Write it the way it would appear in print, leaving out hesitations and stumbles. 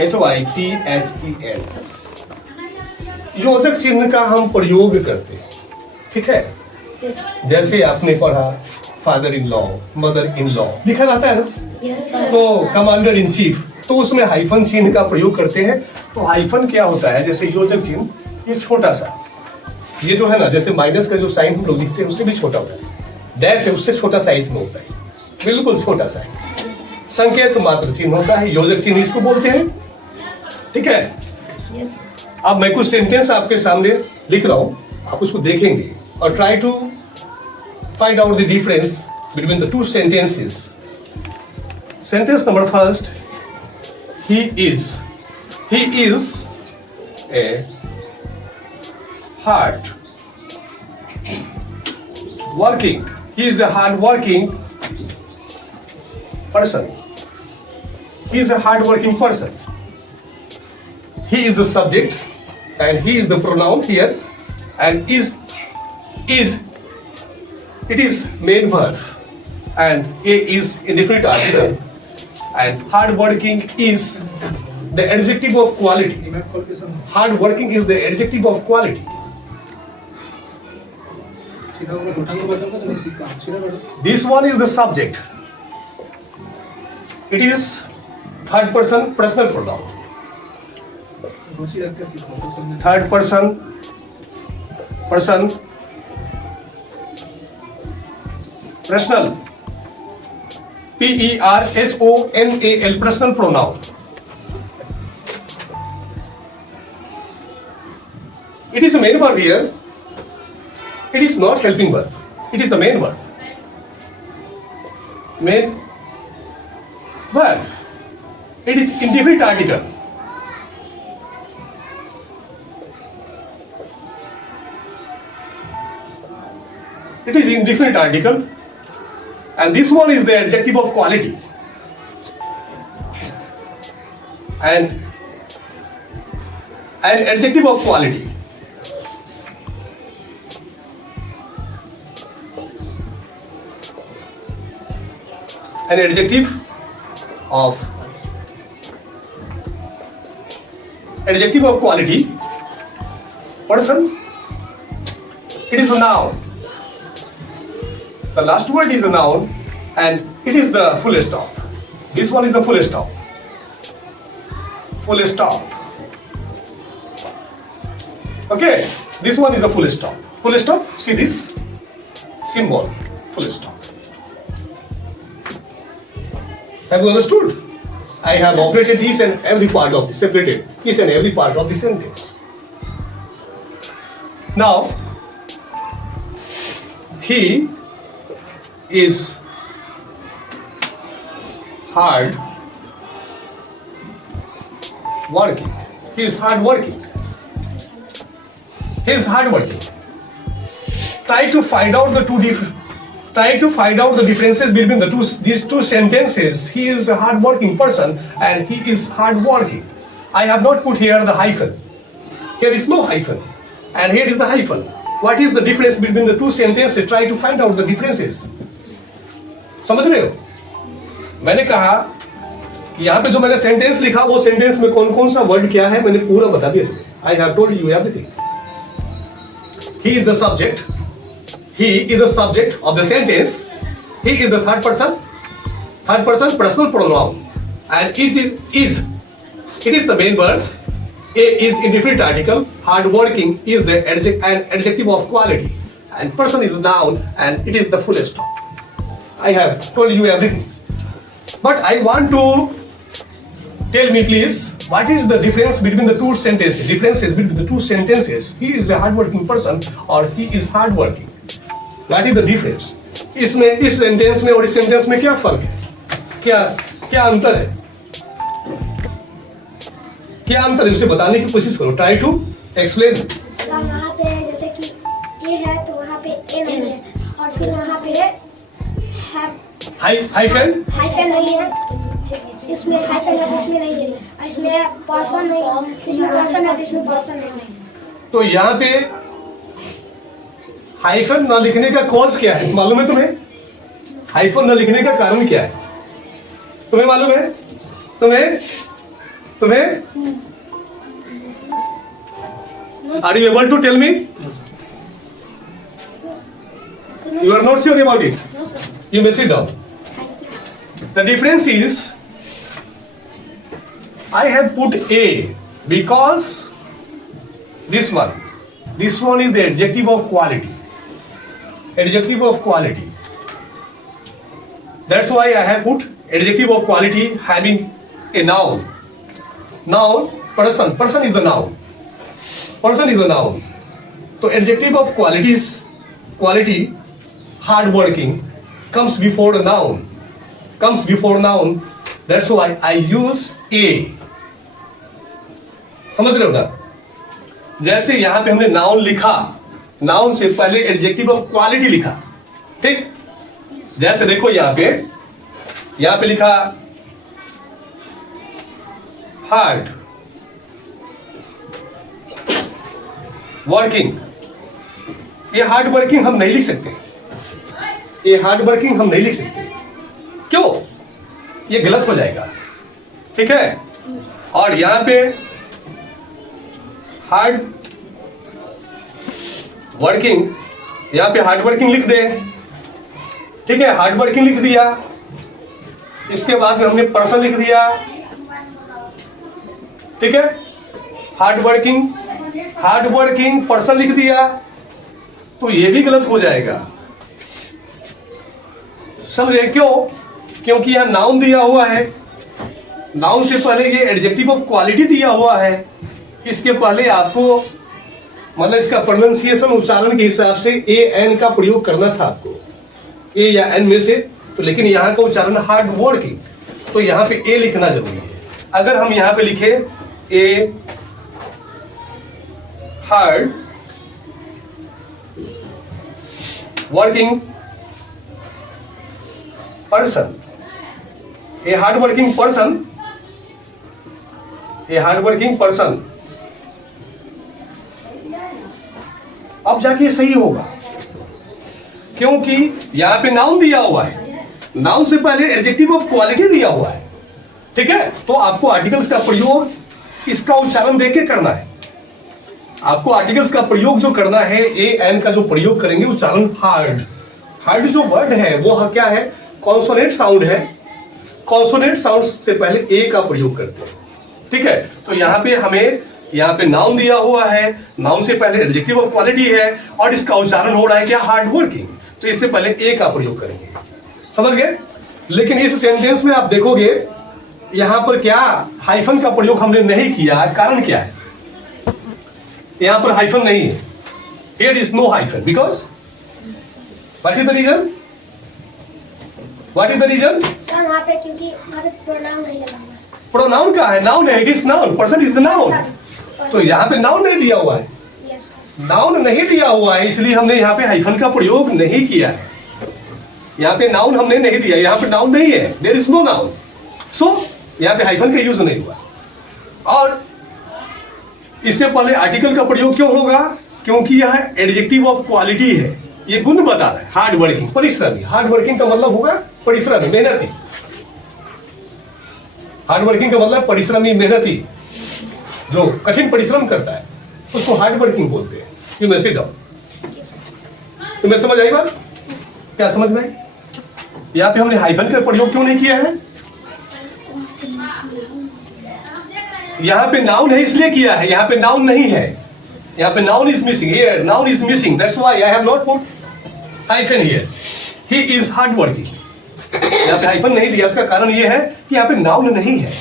HYPHEN, योजक चिन्ह का हम प्रयोग करते हैं, ठीक है। जैसे आपने पढ़ा father in law, mother in law लिखा रहता है ना, तो कमांडर इन चीफ, तो उसमें हाइफन चिन्ह का प्रयोग करते हैं। तो हाइफन क्या होता है, जैसे योजक चिन्ह, ये छोटा सा, ये जो है ना, जैसे माइनस का जो साइन हम लोग लिखते हैं उससे भी छोटा होता है, डैश है उससे छोटा साइज में होता है, बिल्कुल छोटा सा है। संकेत मात्र चिन्ह होता है, योजक चिन्ह इसको बोलते हैं, ठीक है। अब मैं कुछ सेंटेंस आपके सामने लिख रहा हूं, आप उसको देखेंगे और try to find out the difference between the two sentences. Sentence number first, he is a hard working, he is a hard working person, he is a hard working person. He is the subject and he is the pronoun here, and is it is main verb, and a is indefinite article, and hard working is the adjective of quality. Hard working is the adjective of quality. This one is the subject. It is third person personal pronoun. Third person personal, PERSONAL, personal pronoun. It is a main verb here. It is not helping verb. It is the main verb. Main verb. It is indefinite article. It is indefinite article, and this one is the adjective of quality. And an adjective of quality. An adjective of quality. Person. It is a noun. The last word is a noun, and it is the full stop. This one is the full stop. Full stop. Okay, this one is the full stop. Full stop, see this symbol, full stop. Have you understood? I have operated each and every part of the, separated each and every part of the sentence. Now, he is hard working. He is hard working. He is hard working. Try to find out the differences between these two sentences. He is a hard working person and he is hard working. I have not put here the hyphen. Here is no hyphen, and here is the hyphen. What is the difference between the two sentences? Try to find out the differences. समझ रहे हो? मैंने कहा यहाँ पे जो मैंने सेंटेंस लिखा, वो सेंटेंस में कौन कौन सा वर्ड क्या है मैंने पूरा बता दिया तुम्हें. I have told you everything. He is the subject. He is the subject of the sentence. He is the third person personal pronoun, and it is the main verb. A is indefinite article. Hard working is the adjective of quality, and person is a noun, and it is the full stop. I have told you everything, but I want to tell me please, what is the difference between the two sentences? Differences between the two sentences. He is a hard-working person or he is hard-working. What is the difference? इसमें इस सेंटेंस में और इस सेंटेंस में क्या फर्क है? क्या अंतर है? क्या अंतर है उसे बताने की कोशिश करो. Try to explain. वहाँ पे जैसे कि ये है तो वहाँ पे ए नहीं है, और फिर वहाँ पे हाइफन नहीं है. इसमें हाइफन है, इसमें नहीं है. इसमें पर्सन नहीं है, इसमें पर्सन है, इसमें पर्सन नहीं है. तो यहाँ पे हाइफन न लिखने का कॉज क्या है मालूम है तुम्हें? हाइफन न लिखने का कारण क्या है तुम्हें मालूम है? तुम्हें तुम्हें? Are you able to tell me? You are not sure about it. No, sir. You may sit down. Thank you. The difference is, I have put A because this one is the adjective of quality. Adjective of quality. That's why I have put adjective of quality having a noun. Noun, person. Person is the noun. Person is the noun. So adjective of quality, hard working, comes before the noun. Comes before noun. That's why I use A. समझ रहे हो ना? जैसे यहां पे हमने नाउन लिखा, नाउन से पहले एडजेक्टिव ऑफ क्वालिटी लिखा, ठीक? जैसे देखो यहां पे लिखा हार्ड वर्किंग। ये हार्ड वर्किंग हम नहीं लिख सकते, ये हार्ड वर्किंग हम नहीं लिख सकते। क्यों? ये गलत हो जाएगा, ठीक है? और यहां पे हार्ड वर्किंग, यहां पे हार्ड वर्किंग लिख दे, ठीक है? हार्ड वर्किंग लिख दिया, इसके बाद में हमने पर्सन लिख दिया, ठीक है? हार्ड वर्किंग पर्सन लिख दिया, तो ये भी गलत हो जाएगा। समझे क्यों? क्योंकि यहां नाउन दिया हुआ है, नाउन से पहले ये एडजेक्टिव ऑफ क्वालिटी दिया हुआ है, इसके पहले आपको मतलब इसका प्रोनाउंसिएशन, उच्चारण के हिसाब से ए एन का प्रयोग करना था आपको, ए या एन में से। तो लेकिन यहाँ का उच्चारण हार्ड वर्किंग, तो यहाँ पे ए लिखना जरूरी है। अगर हम यहाँ पे लिखे a hard working person, a hard working person, a hard working person, अब जाके सही होगा, क्योंकि यहां पे नाउन दिया हुआ है, नाउन से पहले एडजेक्टिव ऑफ क्वालिटी दिया हुआ है, ठीक है? तो आपको आर्टिकल्स का प्रयोग इसका उच्चारण देख के करना है। आपको आर्टिकल्स का प्रयोग जो करना है, ए एन का जो प्रयोग करेंगे, उच्चारण हार्ड। हार्ड जो वर्ड है वो क्या है? कॉन्सोनेंट साउंड है। कॉन्सोनेंट साउंड से पहले ए का प्रयोग करते हैं, ठीक है? तो यहाँ पे नाउन दिया हुआ है, नाउन से पहले एडजेक्टिव ऑफ क्वालिटी है, और इसका उच्चारण हो रहा है क्या? Hard working. तो इससे पहले ए का प्रयोग करेंगे, समझ गए? लेकिन इस सेंटेंस में आप देखोगे यहां पर क्या हाइफन का प्रयोग हमने नहीं किया। कारण क्या है? यहां पर हाइफन नहीं है, here is no hyphen, because what is the reason? What is the reason? Sir वहाँ पे क्योंकि वहाँ पे प्रोनाउन नहीं लगा हुआ है। प्रोनाउन का है, नाउन है, it is noun, person is the noun. तो यहाँ पे नाउन नहीं दिया हुआ है, Yes, sir. नाउन नहीं दिया हुआ है, इसलिए हमने यहाँ पे हाइफन का प्रयोग नहीं किया है। यहाँ पे नाउन हमने नहीं दिया, यहाँ पे नाउन नहीं है, देयर इज नो नाउन, सो यहाँ पे हाइफन का यूज नहीं हुआ। और इससे पहले आर्टिकल का प्रयोग क्यों होगा? क्योंकि यह एडजेक्टिव ऑफ क्वालिटी है, ये गुण बता रहा है। हार्ड वर्किंग, परिश्रमी। हार्ड वर्किंग का मतलब होगा परिश्रमी, मेहनती। हार्ड वर्किंग का मतलब परिश्रमी, मेहनती, जो कठिन परिश्रम करता है उसको हार्ड वर्किंग बोलते हैं। You may sit down. तुम्हें समझ आई बात? क्या समझ में आई? यहाँ पे हमने हाइफन का प्रयोग क्यों नहीं किया है? यहाँ पे नाउन है इसलिए किया है, यहाँ पे नाउन नहीं है, यहाँ पे noun is missing, here noun is missing, that's why I have not put hyphen here. He is hard working. यहाँ पे हाइफन नहीं दिया, उसका कारण ये है कि यहाँ पे नाउन नहीं है।